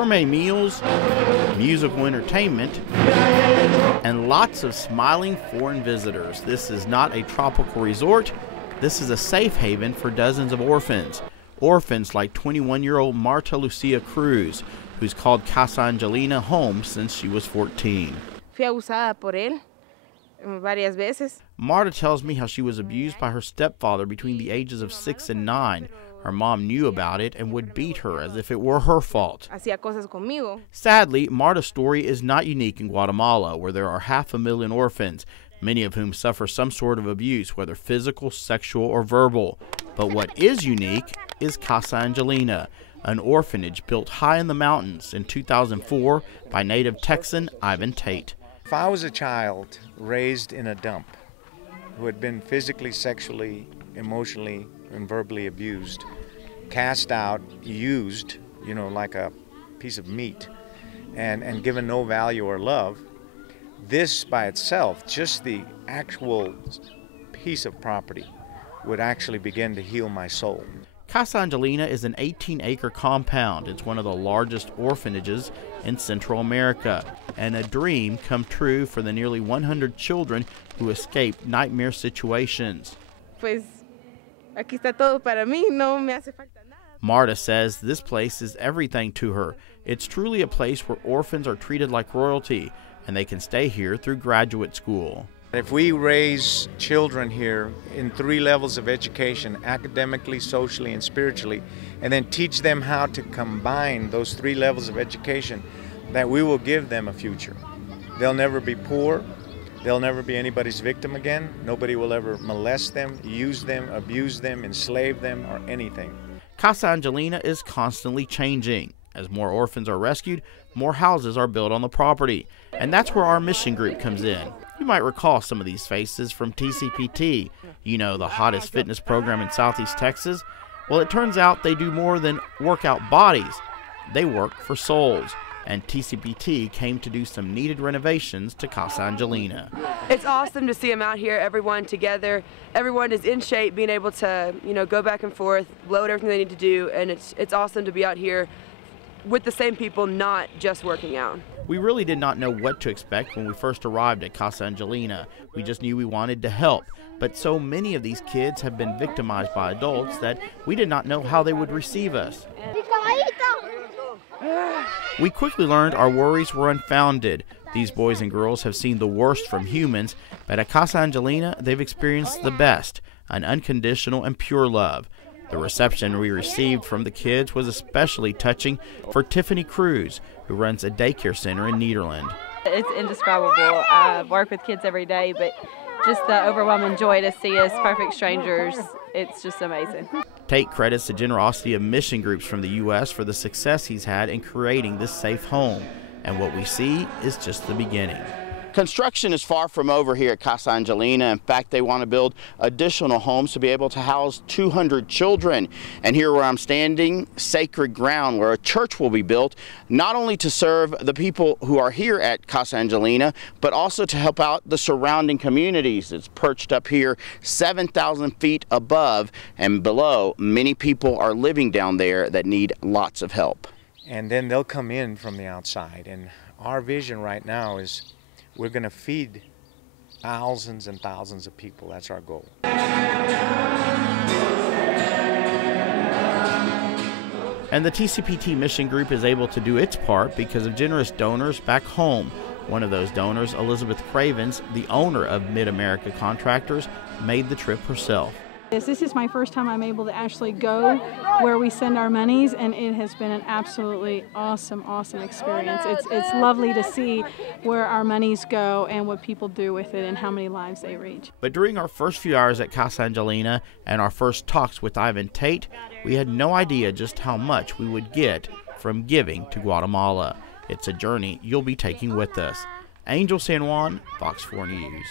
gourmet meals, musical entertainment, and lots of smiling foreign visitors. This is not a tropical resort. This is a safe haven for dozens of orphans. Orphans like 21-year-old Marta Lucia Cruz, who's called Casa Angelina home since she was 14. Fui abusada por él varias veces. Marta tells me how she was abused by her stepfather between the ages of 6 and 9. Her mom knew about it and would beat her as if it were her fault. Hacía cosas conmigo. Sadly, Marta's story is not unique in Guatemala, where there are 500,000 orphans, many of whom suffer some sort of abuse, whether physical, sexual, or verbal. But what is unique is Casa Angelina, an orphanage built high in the mountains in 2004 by native Texan Ivan Tate. If I was a child raised in a dump who had been physically, sexually, emotionally, and verbally abused, cast out, used, like a piece of meat, and given no value or love, this by itself, just the actual piece of property, would actually begin to heal my soul. Casa Angelina is an 18-acre compound. It's one of the largest orphanages in Central America, and a dream come true for the nearly 100 children who escaped nightmare situations. Pues, aquí está todo para mí, no me hace falta nada. Marta says this place is everything to her. It's truly a place where orphans are treated like royalty, and they can stay here through graduate school. If we raise children here in 3 levels of education, academically, socially, and spiritually, and then teach them how to combine those 3 levels of education, that we will give them a future. They'll never be poor. They'll never be anybody's victim again. Nobody will ever molest them, use them, abuse them, enslave them, or anything. Casa Angelina is constantly changing. As more orphans are rescued, more houses are built on the property. And that's where our mission group comes in. You might recall some of these faces from TCPT, the hottest fitness program in Southeast Texas. Well, it turns out they do more than work out bodies. They work for souls. And TCPT came to do some needed renovations to Casa Angelina. It's awesome to see them out here, everyone together. Everyone is in shape, being able to, go back and forth, load everything they need to do, and it's awesome to be out here with the same people, not just working out. We really did not know what to expect when we first arrived at Casa Angelina. We just knew we wanted to help. But so many of these kids have been victimized by adults that we did not know how they would receive us. We quickly learned our worries were unfounded. These boys and girls have seen the worst from humans, but at Casa Angelina, they've experienced the best, an unconditional and pure love. The reception we received from the kids was especially touching for Tiffany Cruz, who runs a daycare center in Nederland. It's indescribable. I work with kids every day, but just the overwhelming joy to see us perfect strangers, it's just amazing. Tate credits the generosity of mission groups from the U.S. for the success he's had in creating this safe home. And what we see is just the beginning. Construction is far from over here at Casa Angelina. In fact, they want to build additional homes to be able to house 200 children. And here where I'm standing, sacred ground where a church will be built, not only to serve the people who are here at Casa Angelina, but also to help out the surrounding communities. It's perched up here 7,000 feet above and below. Many people are living down there that need lots of help. And then they'll come in from the outside. And our vision right now is we're going to feed thousands and thousands of people. That's our goal. And the TCPT Mission Group is able to do its part because of generous donors back home. One of those donors, Elizabeth Cravens, the owner of Mid-America Contractors, made the trip herself. This is my first time I'm able to actually go where we send our monies, and it has been an absolutely awesome experience. It's lovely to see where our monies go and what people do with it and how many lives they reach. But during our first few hours at Casa Angelina and our first talks with Ivan Tate, we had no idea just how much we would get from giving to Guatemala. It's a journey you'll be taking with us. Angel San Juan, Fox 4 News.